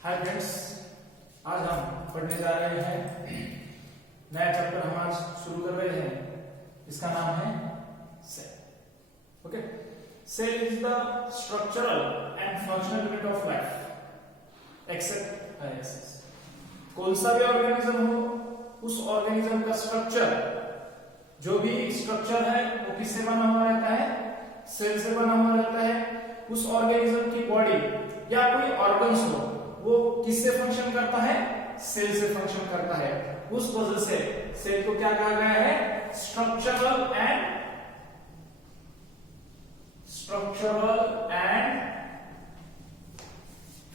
Hi friends, आज हम पढ़ने जा रहे हैं नया चैप्टर हम आज शुरू कर रहे हैं। इसका नाम है cell. Okay, cell is the structural and functional unit of life except viruses. कौन सा भी ऑर्गेनिज्म हो, उस ऑर्गेनिज्म का स्ट्रक्चर, जो भी स्ट्रक्चर है वो किससे बना हुआ रहता है? सेल से बना हुआ रहता है। उस ऑर्गेनिज्म की बॉडी या कोई ऑर्गन्स हो, वो किससे फंक्शन करता है? सेल से फंक्शन करता है। उस वजह से सेल को क्या कहा गया है? Structural and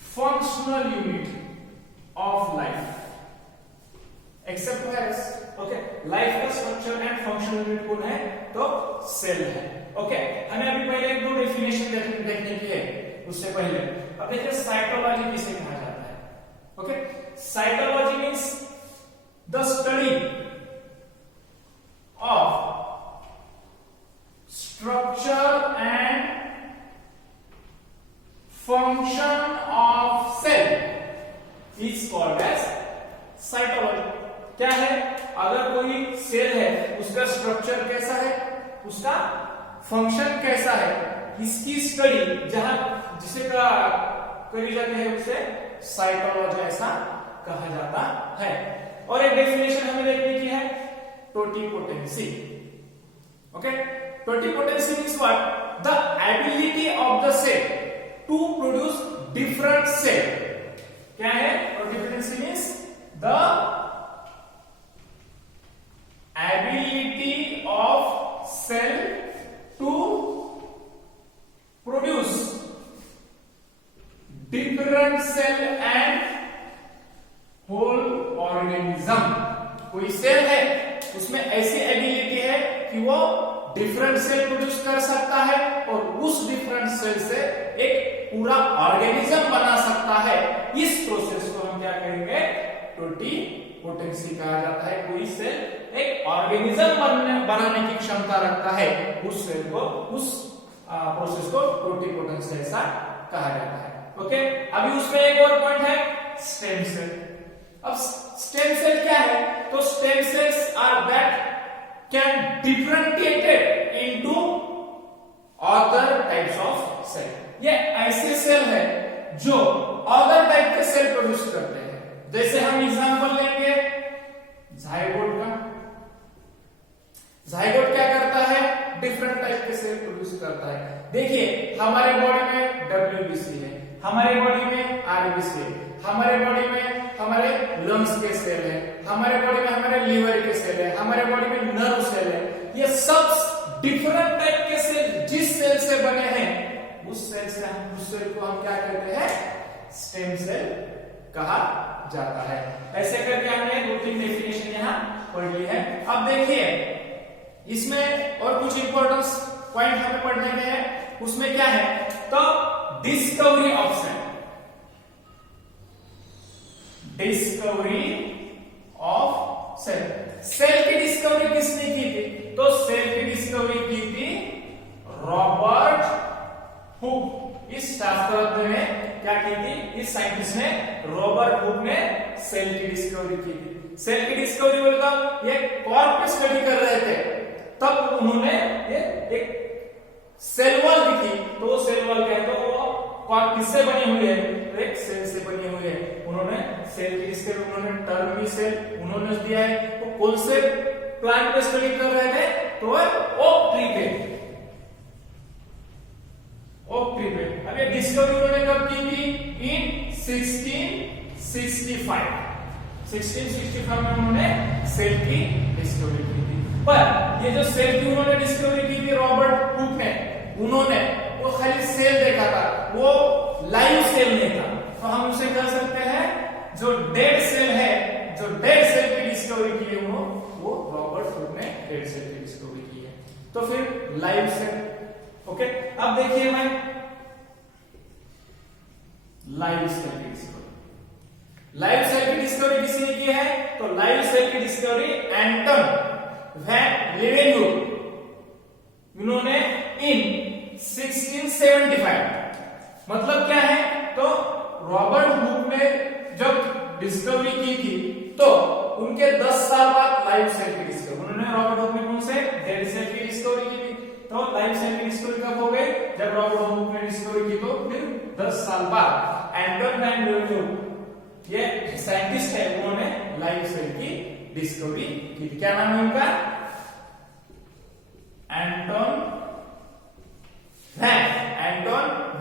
functional unit of life except virus. Okay, life का स्ट्रक्चर एंड फंक्शनल यूनिट कौन है? तो सेल है। ओके, हमें अभी पहले एक दो डेफिनेशन देखने की है। उससे पहले अब देखिए साइटोलॉजी किसे कहा जाता है। Okay, cytology means the study of structure and function of cell is called as cytology. क्या है? अगर कोई सेल है, उसका स्ट्रक्चर कैसा है, उसका फंक्शन कैसा है, इसकी स्टडी जहां जिसे करी जाती है उसे साइटोलॉजी ऐसा कहा जाता है। और एक डेफिनेशन हमें देखने की है, totipotency. Okay, totipotency means what? The ability of the cell to produce different cell. क्या है totipotency? Means the ability of cell to produce different cell and whole organism. कोई सेल है, उसमें ऐसी एबिलिटी है कि वो डिफरेंट सेल प्रोड्यूस कर सकता है और उस डिफरेंट सेल से एक पूरा ऑर्गेनिज्म बना सकता है। इस प्रोसेस को हम क्या कहेंगे? टोटिपोटेंसी कहा जाता है। कोई सेल एक ऑर्गेनिज्म बनाने की क्षमता रखता है, उस सेल को, उस प्रोसेस को टोटिपोटेंसी ऐसा कहा जाता है। ओके, अभी उसमें एक और पॉइंट है, स्टेम सेल। अब स्टेम सेल क्या है? तो stem cells are that can differentiated into other types of cell. ये ऐसे सेल है जो अदर टाइप के सेल प्रोड्यूस करते हैं। जैसे हम एग्जांपल लेंगे जायगोट का। जायगोट क्या करता है? डिफरेंट टाइप के सेल प्रोड्यूस करता है। देखिए, हमारे बॉडी में WBC है, हमारे बॉडी में RBC है, हमारे बॉडी में हमारे लंग्स के सेल है, हमारे बॉडी में हमारे लीवर के सेल है, हमारे बॉडी में नर्व सेल है। ये सब डिफरेंट टाइप के सेल जिस सेल से बने हैं, उस सेल से हम उस सेल को हम क्या कहते हैं? स्टेम सेल कहा जाता है। ऐसे करके हमने दो तीन डेफिनेशन यहाँ पढ़ ली है। अब देखिए, इसमें और कुछ इंपॉर्टेंस पॉइंट हमें पढ़ने में है। उसमें क्या है? तो discovery of cell. Discovery of cell. Cell की डिस्कवरी किसने की थी? तो सेल की डिस्कवरी की थी रॉबर्ट हुक। इस शास्त्रज्ञ ने क्या की थी? इस साइंटिस्ट ने, रॉबर्ट हुक ने सेल की डिस्कवरी की थी। सेल की डिस्कवरी मतलब ये कॉर्क पे स्टडी कर रहे थे, तब उन्होंने ये एक सेल वॉल दिखी। तो वो सेल वॉल क्या है? तो वो कॉर्क किससे बनी हुई है? तो एक सेल से बनी हुई है। उन्होंने सेल की डिस्कवरी, उन्होंने टर्म भी सेल उन्होंने दिया है। तो कौन से प्लांट पे स्टडी कर रहे थे? तो ओक ट्री पे। ओक ट्री पे। अब ये डिस्कवरी उन्होंने कब की थी? इन 1665। 1665 में उन्होंने सेल की डिस्कवरी की थी। पर ये जो सेल की उन्होंने डिस्कवरी की थी रॉबर्ट हुक ने, उन्होंने वो खाली सेल देखा था, वो लाइव सेल नहीं था। तो हम उसे कह सकते हैं जो डेड सेल है, जो डेड सेल की डिस्कवरी की है वो रॉबर्ट हुक ने डेड सेल की डिस्कवरी की है। तो फिर लाइव सेल। ओके, अब देखिए मैं लाइव सेल की डिस्कवरी। लाइव सेल की डिस्कवरी किसने की है? तो लाइव सेल की डिस्कवरी एंटन वैन लीवेंहुइक, उन्होंने इन 1675। मतलब क्या है? तो रॉबर्ट हुक ने डिस्कवरी की थी तो उनके 10 साल बाद लाइव सेल की डिस्कवरी, उन्होंने रॉबर्ट हुक ने कौन से डेड सेल की डिस्कवरी की थी, तो लाइव सेल की डिस्कवरी कब हो गई, जब रॉबर्ट हुक ने डिस्कवरी की, तो फिर 10 साल बाद एंटन वैन ल्यूवेंहुइक ये साइंटिस्ट है, उन्होंने लाइव सेल की डिस्कवरी की थी। क्या नाम है उनका, एंटन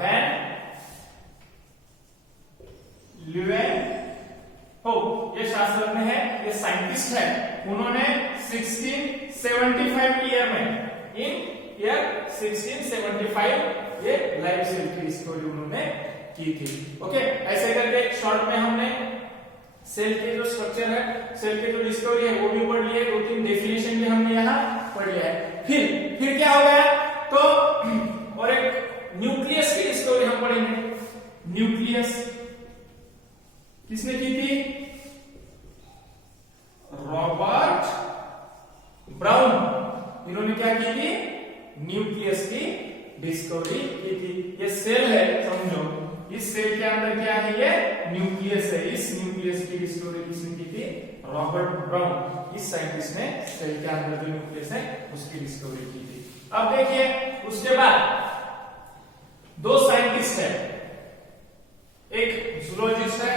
वैन ल्यूवेंहुइक, ये शास्त्रज्ञ है, ये साइंटिस्ट है, उन्होंने 1675 ईयर में, इन ईयर 1675 ये लाइव सेल की डिस्कवरी उन्होंने की थी। ओके, ऐसे करके शॉर्ट में हमने सेल के जो स्ट्रक्चर है, सेल की जो डिस्कवरी है वो भी पढ़ लिया, 2-3 डेफिनेशन भी हमने यहाँ पढ़ लिया है। फिर क्या हो गया, तो और एक न्यूक्लियस की डिस्कवरी हम पढ़ेंगे। न्यूक्लियस किसने की थी, रॉबर्ट ब्राउन, इन्होंने क्या की थी, न्यूक्लियस की डिस्कवरी की थी। ये सेल है समझो, इस सेल के अंदर क्या है, ये न्यूक्लियस है, इस न्यूक्लियस की डिस्कवरी किसने की थी, रॉबर्ट ब्राउन, इस साइंटिस्ट ने सेल के अंदर जो न्यूक्लियस है उसकी डिस्कवरी की थी। अब देखिए उसके बाद 2 साइंटिस्ट है, एक जूलॉजिस्ट है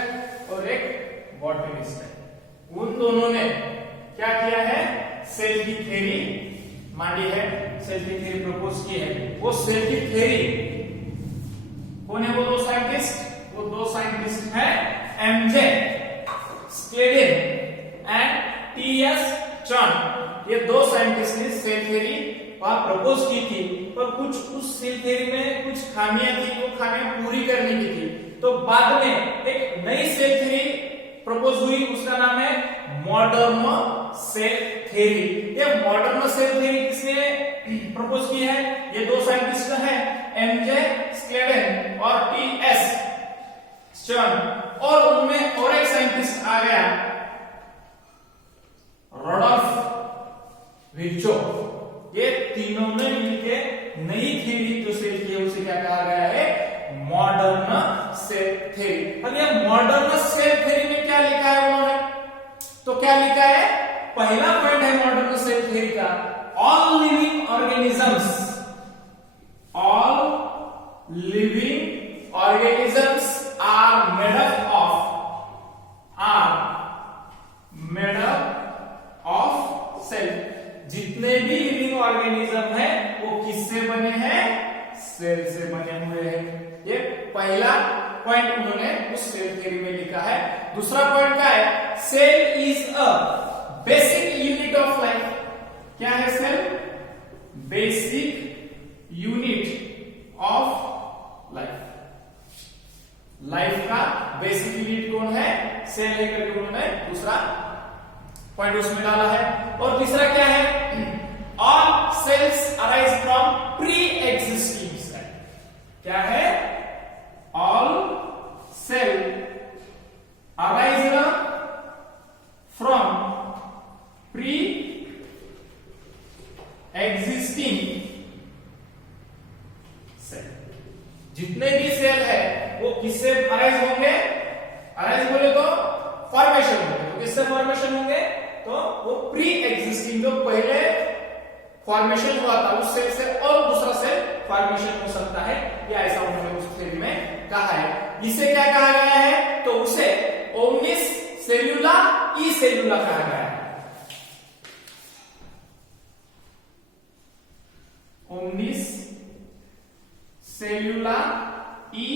और एक बॉटनिस्ट है, उन दोनों ने क्या किया है, सेल की थ्योरी मांडी है, सेल की थ्योरी प्रपोज की है। वो सेल की थ्योरी कौन है, वो 2 साइंटिस्ट, वो 2 साइंटिस्ट हैं एमजे स्क्लेडेन एंड टीएस चॉन। ये 2 साइंटिस्ट ने सेल थ्योरी प्रपोज की थी, पर कुछ उस सेल थ्योरी में कुछ खामियां थी, वो खामियां पूरी करने की थी, तो बाद में एक नई सेल थ्योरी प्रपोज हुई, उसका नाम है मॉडर्न सेल थ्योरी। ये मॉडर्न सेल थ्योरी किसने प्रपोज की है, ये 2 साइंटिस्ट हैं एमजे स्क्लेडेन और टीएस चॉन, और उनमें और एक साइंटिस्ट आ गया रुडोल्फ विर्चोव। ये तीनों ने मिलकर नई थ्योरी जो सेल की है उसे क्या कहा गया है, मॉडर्न सेल थ्योरी। अब ये मॉडर्न सेल थ्योरी में क्या लिखा है उन्होंने, तो क्या लिखा है, पहला पॉइंट है मॉडर्न सेल थ्योरी का, all living organisms, all living organisms are made of cell। जितने भी लिविंग ऑर्गेनिज्म है वो किससे बने हैं, सेल से बने हुए हैं। ये पहला पॉइंट उन्होंने उस सेल थ्योरी में लिखा है। दूसरा पॉइंट क्या है, cell is a basic unit of life. क्या है cell, basic unit of life. Life का बेसिक यूनिट कौन है, सेल है करके उन्होंने दूसरा पॉइंट उसमें डाला है। और तीसरा क्या है, all cells arise from pre existing cell. क्या है, all cell arise from pre existing cell. जितने भी सेल है वो किससे अराइज होंगे, अराइज बोले तो फॉर्मेशन होंगे, तो किससे फॉर्मेशन होंगे, तो वो प्री एग्जिस्टिंग जो पहले फॉर्मेशन हुआ था उस सेल से और दूसरा सेल फॉर्मेशन हो सकता है, या ऐसा उन्होंने उस थ्योरी में कहा है। इसे क्या कहा गया है, तो उसे ओमनिस सेल्यूला ई सेल्यूला कहा गया है। ओमनिस सेल्यूला ई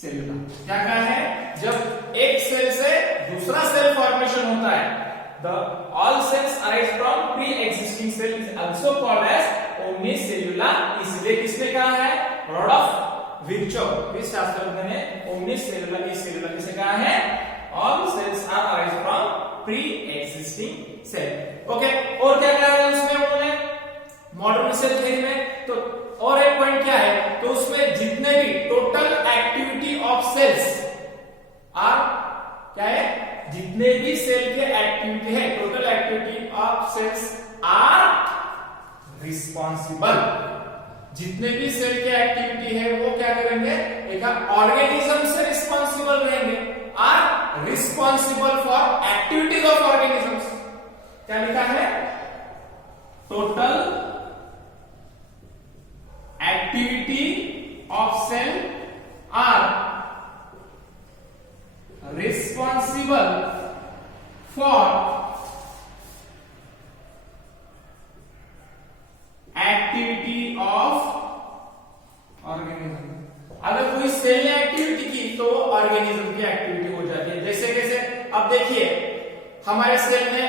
सेल्यूला क्या कहा है, जब एक सेल से दूसरा सेल फॉर्मेशन होता है, the all cells arise from pre-existing cell is also called as omnicellular। इसलिए किसने कहा है, रुडोल्फ विर्चोव, इस शास्त्रज्ञ ने omnicellular ई सेल्यूला किसे कहा है, all cells are arise from pre-existing cell। Okay, और क्या कहा है उसमें उन्होंने मॉडर्न सेल थ्योरी में, तो और एक पॉइंट क्या है, तो उसमें जितने भी total activity of cells are क्या है, जितने भी सेल के एक्टिविटी है, total activity of cells are responsible. जितने भी सेल के एक्टिविटी है वो क्या करेंगे, एक ऑर्गेनिज्म से रिस्पॉन्सिबल रहेंगे, are responsible for activity of organism. अगर कोई सेल ने एक्टिविटी की तो ऑर्गेनिज्म की एक्टिविटी हो जाती है। जैसे कैसे, अब देखिए हमारे सेल ने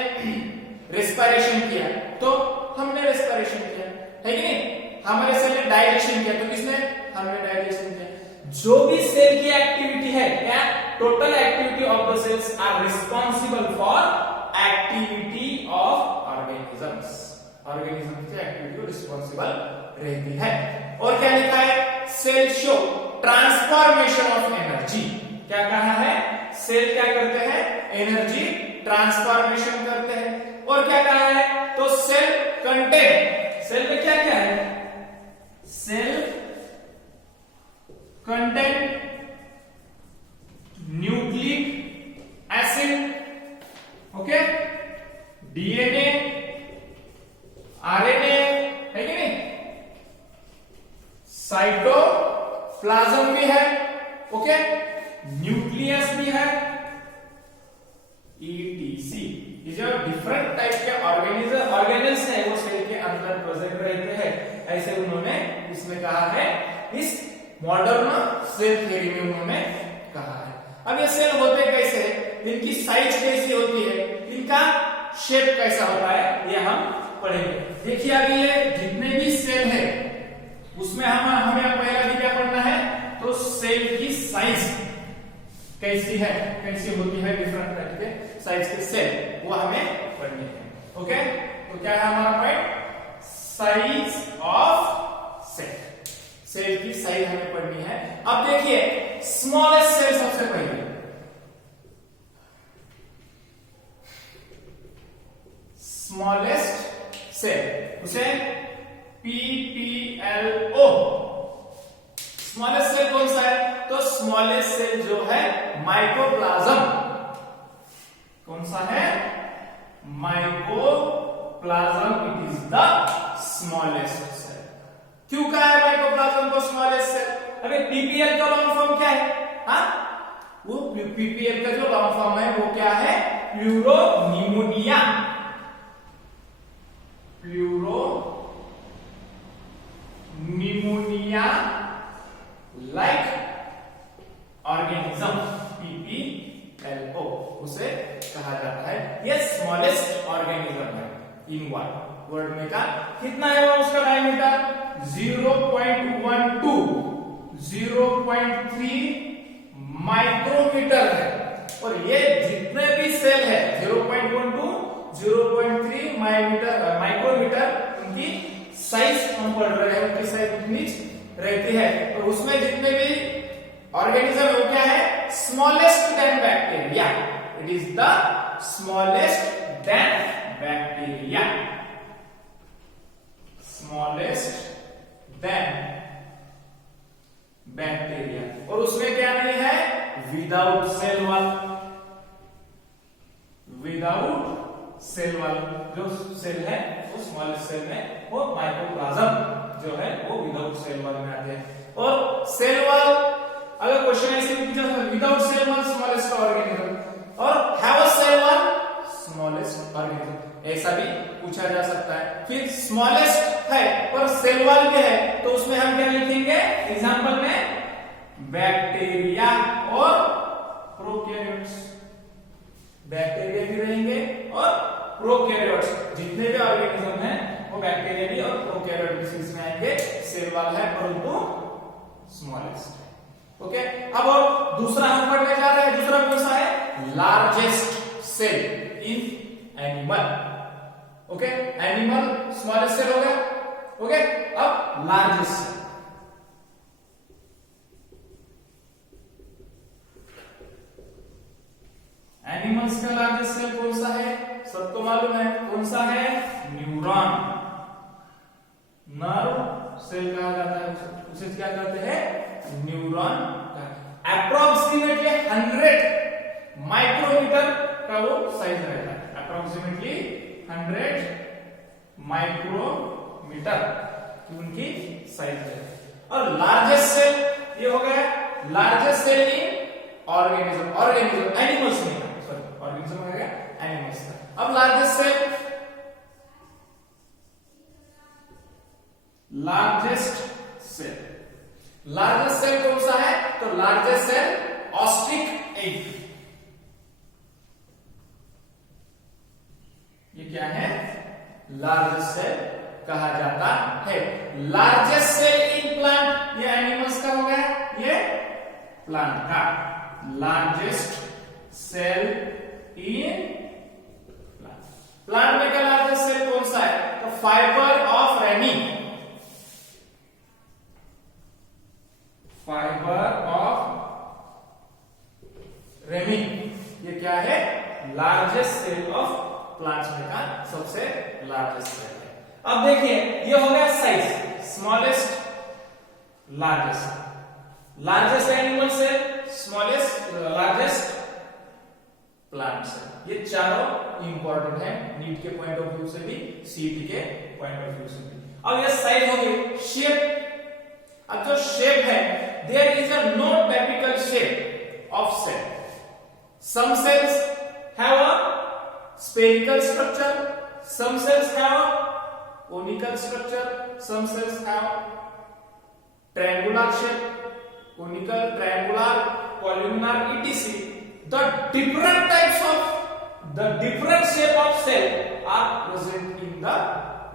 रेस्पिरेशन किया तो हमने रेस्पिरेशन किया, है कि नहीं? हमारे सेल ने डाइजेशन किया तो किसने? हमने डाइजेशन किया। जो भी सेल की एक्टिविटी है, क्या total activity of the cells are responsible for activity of organisms. Organism की एक्टिविटी को रिस्पॉन्सिबल रहती है। और क्या लिखा है? Cell show transformation of energy. क्या कहा है? सेल क्या करते हैं? एनर्जी ट्रांसफॉर्मेशन करते हैं। और क्या कहा है? तो सेल कंटेन, सेल में क्या क्या है? Cell contain nucleic acid, okay, DNA, RNA, है कि नहीं? साइटोप्लाज्म भी है, ओके, न्यूक्लियस भी है, ईटीसी। ये जो डिफरेंट टाइप के ऑर्गेनल्स है वो सेल के अंदर प्रेजेंट रहते हैं, ऐसे उन्होंने इसमें कहा है, इस मॉडर्न सेल थ्योरी में उन्होंने कहा है। अब ये सेल होते कैसे, इनकी साइज कैसी होती है, इनका शेप कैसा होता है, ये हम पढ़ेंगे। देखिए अभी ये जितने भी सेल है उसमें हमें पहला भी क्या पढ़ना है? तो सेल की साइज कैसी है, कैसी होती है, डिफरेंट टाइप के साइज के सेल, वो हमें पढ़नी है। ओके, तो क्या है हमारा point? Size of cell. Cell की साइज हमें पढ़नी है। अब देखिए स्मॉलेस्ट सेल सबसे पहले, स्मॉलेस्ट सेल उसे पीपीएलओ। स्मॉलेस्ट सेल कौन सा है? तो स्मॉलेस्ट सेल जो है माइकोप्लाज्म। कौन सा है? Mycoplasma, it is the smallest cell. क्यों कहा है माइकोप्लाज्म को स्मॉलेस्ट सेल? अबे पीपीएल का लॉन्ग फॉर्म क्या है? हाँ, वो पीपीएल का जो लॉन्ग फॉर्म है वो क्या है? Pleuropneumonia. Pleuropneumonia like organism, PPLO उसे कहा जाता है। ये स्मॉलेस्ट ऑर्गेनिज्म है इन वर्ड में। का कितना है वो उसका डायमीटर? 0.12 0.3 माइक्रोमीटर है। और ये जितने भी सेल है 0.12 0.3 माइक्रोमीटर, उनकी साइज हम पढ़ रहे हैं, उनकी साइज उतनी रहती है। और उसमें जितने भी ऑर्गेनिज्म है वो क्या है? Smallest than bacteria. It is the smallest than bacteria. Smallest than bacteria. और उसमें क्या नहीं है? Without cell wall. Without cell wall जो सेल है वो स्मॉलेस्ट सेल में, वो माइकोप्लाज्म जो है वो विदाउट सेल वॉल में आते हैं। और सेल वॉल अगर क्वेश्चन ऐसे भी पूछा तो without cell wall smallest organism और have a cell wall smallest organism, ऐसा भी पूछा जा सकता है। फिर स्मॉलेस्ट है पर सेल वॉल भी है तो उसमें हम क्या लिखेंगे? एग्जांपल में बैक्टीरिया और प्रोकैरियोट्स। बैक्टीरिया भी रहेंगे और प्रोकैरियोट्स, जितने भी ऑर्गेनिज्म हैं वो बैक्टीरिया भी और प्रोकैरियोट इसमें आएंगे। सेल वाला है परंतु स्मॉलेस्ट है। ओके, अब और दूसरा हम पढ़ने जा रहे हैं। दूसरा कौन सा है? Largest cell in animal. Okay, animal smallest cell हो गया। ओके, अब लार्जेस्ट सेल। एनिमल्स का लार्जेस्ट सेल कौन सा है? सबको मालूम है कौन सा है? न्यूरॉन। नर्व सेल कहा जाता है उसे क्या कहते हैं? न्यूरॉन का। अप्रोक्सीमेटली 100 माइक्रोमीटर का वो साइज रहता है। अप्रोक्सीमेटली 100 माइक्रोमीटर की उनकी साइज है। और लार्जेस्ट सेल ये हो गया largest cell in organism. Animals नहीं, सॉरी ऑर्गेनिज्म हो गया एनिमल्स का। अब लार्जेस्ट सेल, लार्जेस्ट सेल कौन सा है? तो लार्जेस्ट सेल ऑस्ट्रिक एग। ये क्या है? लार्जेस्ट सेल कहा जाता है। लार्जेस्ट सेल इन प्लांट, ये एनिमल्स का हो गया, ये प्लांट का। Largest cell in plant, plant में का लार्जेस्ट सेल कौन सा है? तो fibre of ramie, fibre of ramie, ये क्या है? लार्जेस्ट सेल ऑफ प्लांट्स में का सबसे लार्जेस्ट सेल है। अब देखिए ये हो गया size, smallest, largest, largest animal cell, smallest, largest plant cell. ये चारों इंपॉर्टेंट है नीट के पॉइंट ऑफ व्यू से भी, सीटी के पॉइंट ऑफ व्यू से भी। अब ये साइज हो गई। शेप, अब जो शेप है, there is a no typical shape of cell. Some cells have a spherical structure, some cells have conical structure, some cells have triangular shape, conical, triangular, columnar, etc. The different types of, the different shape of cell are present in the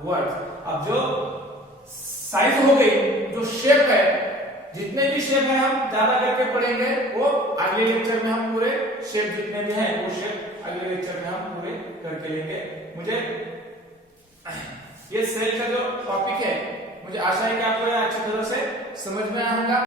world. अब जो size हो गई, जो shape है, जितने भी shape है हम ज्यादा करके पढ़ेंगे, वो अगले लेक्चर में हम पूरे शेप जितने भी हैं वो शेप अगले लेक्चर में हम पूरे करके लेंगे। मुझे ये सेल का जो टॉपिक है, मुझे आशा है कि आपको अच्छी तरह से समझ में आएगा।